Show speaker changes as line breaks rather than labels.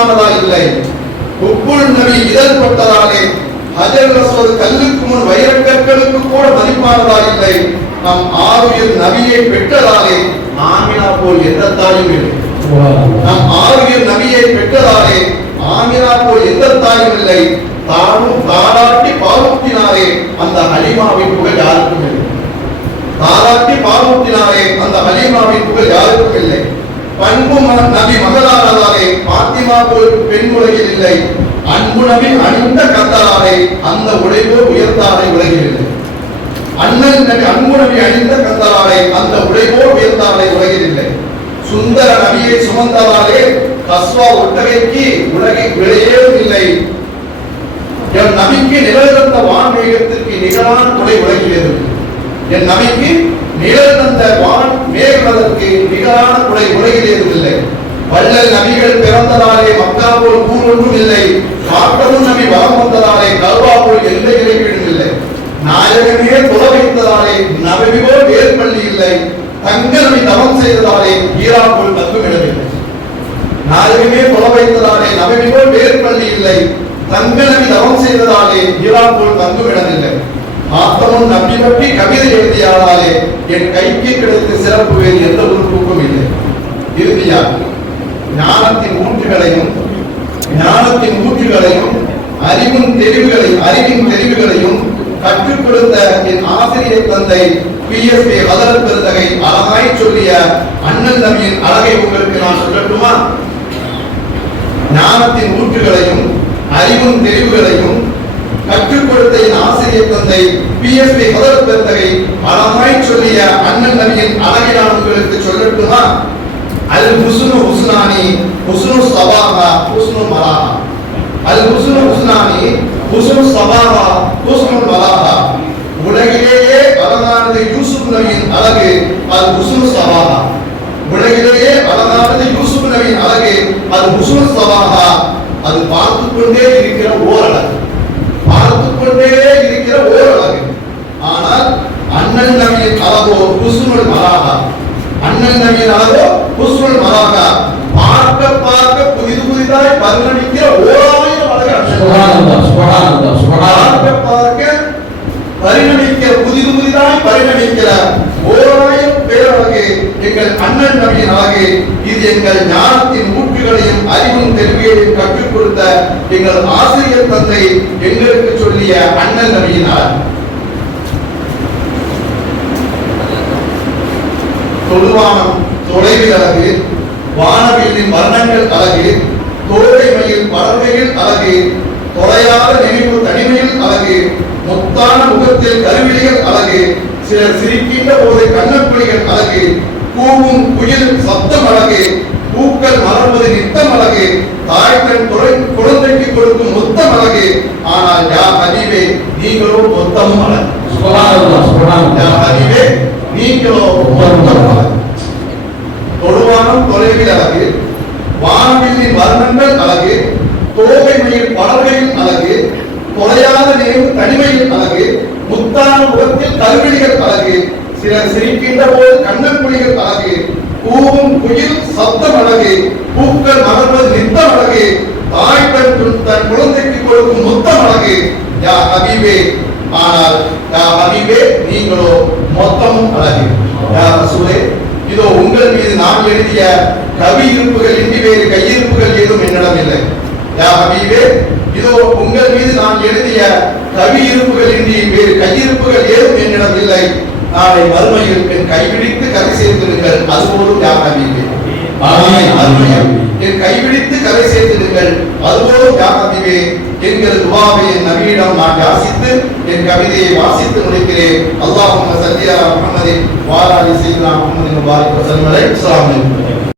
மதிப்பானதா இல்லை உப்புள் நபி இதழ் பட்டதாலே ஹஜர் கல்லுக்கு முன் வைரக்கற்களுக்கு கூட மதிப்பானதா இல்லை நம் ஆறுயிர் நபியை பெற்றதாலே ஆமினா போல் எந்த தாயும் இல்லை நம் ஆறுயிர் நபியை பெற்றதாலே ஆமினா போல் எந்த தாயும் இல்லை. தானும் தாராட்டி பாலூட்டினாரே அந்த ஹலிமாவின் புகழ் யாருக்கும் இல்லை. தாராட்டி பாலூட்டினாரே அந்த ஹலீமாவின் புகழ் யாருக்கும் இல்லை. பண்பு நபி மகளானதாலே பாத்திமா பெண் உலகில் இல்லை. அன்பு அணிந்த கத்தலாரை அந்த உடைவோ உயர்த்தாரை உலகில் இல்லை. அண்ணன் நபி அணிந்த கத்தலாரை அந்த உடைவோ உயர்த்தாரை உலகில் இல்லை. சுந்தர நபியை சுமந்ததாலே கஸ்வா ஒட்டகைக்கு உலகில் விளையேதும் இல்லை. என் நபிக்கு நிழல் தந்த வான்மேகத்திற்கு நிகழான துணை உலகியது என் நபிக்கு நிழல் தந்த வான் மேகத்திற்கு நிகரான துணை உலகில் இல்லை. வள்ளல் நபிகள் பிறந்ததாலே மக்கா போல் ஊர் ஒன்றும் இல்லை. மாற்றமும் நபி வளம் வந்ததாலே கல்வா போல் எந்த இறைவீடும் இல்லை நாயகமே தொலை வைத்ததாலே நபி போல் வேர்பள்ளி இல்லை. தங்க நபி தவம் செய்ததாலே ஈரா போல் தங்குமிடமில்லை நாயகமே தொலை வைத்ததாலே நபி போல் வேர்பள்ளி இல்லை. தங்க நபி தவம் செய்ததாலே ஈரா போல் தங்குமிடமில்லை ஆத்தமும் நம்பி நம்பி கவிதை எழுதியாதாலே என் கைக்கு கிடைத்த சிறப்பு வேறு எந்த உறுப்புக்கும் இல்லை. இறுதியாக ஞானத்தின் ஊற்றுகளையும் ஞானத்தின் ஊற்றுகளையும் அறிவின் தெரிவுகளை அறிவின் தெரிவுகளையும் கற்றுக் கொடுத்த என் ஆசிரியர் தந்தை பிஎஸ்பி எஸ். பெருந்தகை அழகாய் சொல்லிய அண்ணன் நபியின் அழகை உங்களுக்கு நான் சொல்லட்டுமா? ஞானத்தின் ஊற்றுகளையும் அறிவும் தெரிவுகளையும் கற்றுக் கொடுத்த என் ஆசிரியர் தந்தை பி. எஸ். பெருந்தகை அழகாய் சொல்லிய அண்ணன் நபியின் அழகை நான் உங்களுக்கு சொல்லட்டுமா? அல் ஹுஸ்னு ஹுஸ்னானி ஹுஸ்னு சபாஹா ஹுஸ்னு மலாஹா. அல் ஹுஸ்னு ஹுஸ்னானி ஹுஸ்னு சபாஹா ஹுஸ்னு மலாஹா. உலகிலேயே அழகானது யூசுப் நபியின் அழகு அது ஹுஸ்னு சபாஹா. உலகிலேயே அழகானது யூசுப் நபியின் அழகு அது ஹுஸ்னு சபாஹா. அது பார்த்து கொண்டே இருக்கிற ஓர் பார்த்து கொண்டே இருக்கிற ஓர் ஆனால் அண்ணன் நபியின் அழகோ ஹுஸ்னுல் மலாஹா. அழகோ ஹுஸ்னுல் மலாஹா பார்க்க பார்க்க புதிது புதிதாய் பரிணமிக்கிற ஓராயிரம் பார்க்க பார்க்க பரிணமிக்க புதிது புதிதாய் பரிணமிக்கிற ஓராயிரம் பேரழகு எங்கள் அண்ணன் நபியின் அழகு இது எங்கள் ஞானத்தின் ஊற்றுகளையும் அறிவும் தெரிவியையும் கற்றுக் கொடுத்த எங்கள் ஆசிரியர் தந்தை எங்களுக்கு சொல்லிய அண்ணன் நபியின் அழகு தொழுவானம் தொலைவில் அழகு வானவில்லின் வர்ணங்கள் அழகு தோகை மயில் பறவைகள் அழகு தொலையாத நினைவு தனிமையில் அழகு முத்தான முகத்தில் கருவிழிகள் அழகு சிலர் சிரிக்கின்ற போது கண்ணப்புலிகள் அழகு கூவும் குயில் சப்தம் அழகு பூக்கள் மலர்வது நித்தம் அழகு தாய் தன் குழந்தைக்கு கொடுக்கும் முத்தம் அழகு. ஆனால் யா ஹபீபே நீங்களோ மொத்தமும் அழகு.
சுபஹானல்லாஹ்
யா
சுபஹானல்லாஹ்
ஹபீபே நீங்களோ மொத்தமும் தொழுவானம் தொலைவில் அழகு வானவில்லின் வர்ணங்கள் அழகு தோகை மயில் அழகு தொலையாத நினைவு தனிமையில் அழகு முத்தான முகத்தில் கருவிழிகள் அழகு சிலர் சிரிக்கின்ற போது கண்ணக்குழிகள் அழகு கூவும் குயில் சப்தம் அழகு பூக்கள் மலர்வது நித்தம் அழகு தாய் தன் தன் குழந்தைக்கு கொடுக்கும் முத்தம் அழகு. யா ஹபீபே ஆனால் யா ஹபீபே நீங்களோ மொத்தமும் அழகு. யா ரசூலே இதோ உங்கள் மீது நான் எழுதிய கவி இருப்புகள் இன்றி வேறு கையிருப்புகள் ஏதும் என்னிடம் இல்லை. யா ஹபீபே இதோ உங்கள் மீது நான் எழுதிய கவி இருப்புகள் இன்றி வேறு கையிருப்புகள் ஏதும் என்னிடம் இல்லை. நாளை மறுமையில் என் கைபிடித்து கதை சேர்த்திருங்கள் அதுபோலும் யா ஹபீபே. மறுமையில் என் கைபிடித்து கதை சேர்த்திருங்கள் அதுபோலும் யா ஹபீபே என்கிற துவாவை என் நபியிடம் நான் யாசித்து என் கவிதையை வாசித்து முடிக்கிறேன். அல்லாஹ் சல்லி அலா முஹம்மதின் வாலா அலி சையதுனா முஹம்மதின் முபாரக்